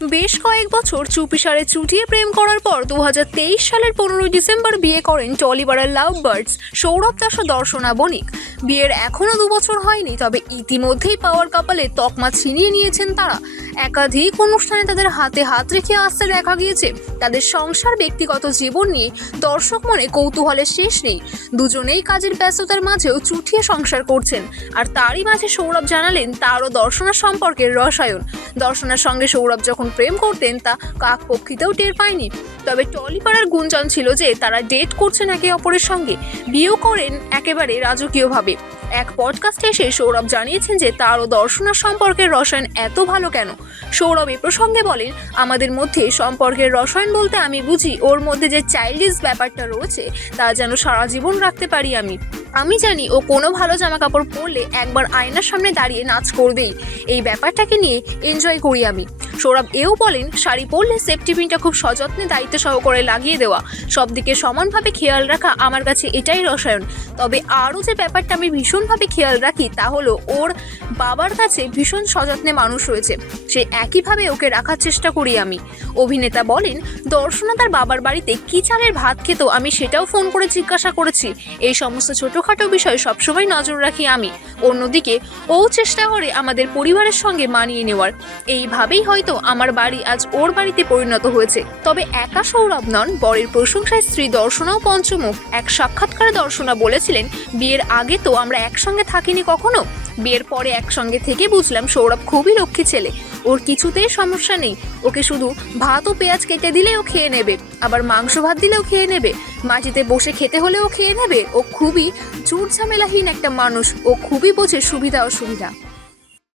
বেশ কয়েক বছর চুপিসারে চুটিয়ে প্রেম করার পর দু হাজার তেইশ সালের পনেরোই ডিসেম্বর বিয়ে করেন টলিপাড়ার লাভ বার্ডস সৌরভ দাস ও দর্শনা বণিক। বিয়ের এখনও দু বছর হয়নি, তবে ইতিমধ্যেই পাওয়ার কাপালে তকমা ছিনিয়ে নিয়েছেন তারা। একাধিক অনুষ্ঠানে তাদের হাতে হাত রেখে আসতে দেখা গিয়েছে। তাদের সংসার, ব্যক্তিগত জীবন নিয়ে দর্শক মনে কৌতূহলের শেষ নেই। দুজনেই কাজের ব্যস্ততার মাঝেও চুটিয়ে সংসার করছেন। আর তারই মাঝে সৌরভ জানালেন, তারও দর্শনার সম্পর্কের রসায়ন। দর্শনার সঙ্গে সৌরভ যখন প্রেম করতেন, তা কাক পক্ষিতেও টের পায়নি। তবে টলিপাড়ার গুঞ্জন ছিল যে, তারা ডেট করছেন একে অপরের সঙ্গে। বিয়েও করেন একেবারে রাজকীয়ভাবে। এক পডকাস্টে এসে সৌরভ জানিয়েছেন যে তার ও দর্শনার সম্পর্কের রসায়ন এত ভালো কেন? সৌরভ এ প্রসঙ্গে বলেন, আমাদের মধ্যে সম্পর্কের রসায়ন বলতে আমি বুঝি, ওর মধ্যে যে চাইল্ডিস ব্যাপারটা রয়েছে, তা যেন সারা জীবন রাখতে পারি আমি। আমি জানি ও কোনো ভালো জামা কাপড় পরলে একবার আয়নার সামনে দাঁড়িয়ে নাচ করবেই। এই ব্যাপারটাকে নিয়ে এনজয় করি আমি। সৌরভ এও বলেন, শাড়ি পরলে সেফটি পিনটা খুব সযত্নে দায়িত্ব সহকারে লাগিয়ে দেওয়া। সব দিকে সমানভাবে খেয়াল রাখা আমার কাছে এটাই রসায়ন। তবে আরও যে ব্যাপারটা আমি ভীষণভাবে খেয়াল রাখি তা হলো, ওর বাবার কাছে ভীষণ সযত্নে মানুষ রয়েছে। সে একইভাবে ওকে রাখার চেষ্টা করি আমি। অভিনেতা বলেন, দর্শনা তার বাবার বাড়িতে কী চালের ভাত খেত আমি সেটাও ফোন করে জিজ্ঞাসা করেছি। এই সমস্ত ছোটোখাটো বিষয় সবসময় নজর রাখি আমি। অন্যদিকে ও চেষ্টা করে আমাদের পরিবারের সঙ্গে মানিয়ে নেওয়ার। এইভাবেই হয়তো আমার বাড়ি আজ ওর বাড়িতে পরিণত হয়েছে। তবে একা সৌরভ নন, বরের প্রশংসায় স্ত্রী দর্শনাও পঞ্চমুখ। এক সাক্ষাৎকারে দর্শনা বলেছিলেন, বিয়ের আগে তো আমরা একসঙ্গে থাকিনি কখনো? বিয়ের পরে একসঙ্গে থেকে বুঝলাম সৌরভ খুবই লক্ষ্মী ছেলে। ওর কিছুতেই সমস্যা নেই। ওকে শুধু ভাত ও পেঁয়াজ কেটে দিলেও খেয়ে নেবে, আবার মাংস ভাত দিলেও খেয়ে নেবে। মাটিতে বসে খেতে হলেও খেয়ে নেবে। ও খুবই চুট ঝামেলাহীন একটা মানুষ। ও খুবই বোঝে সুবিধা অসুবিধা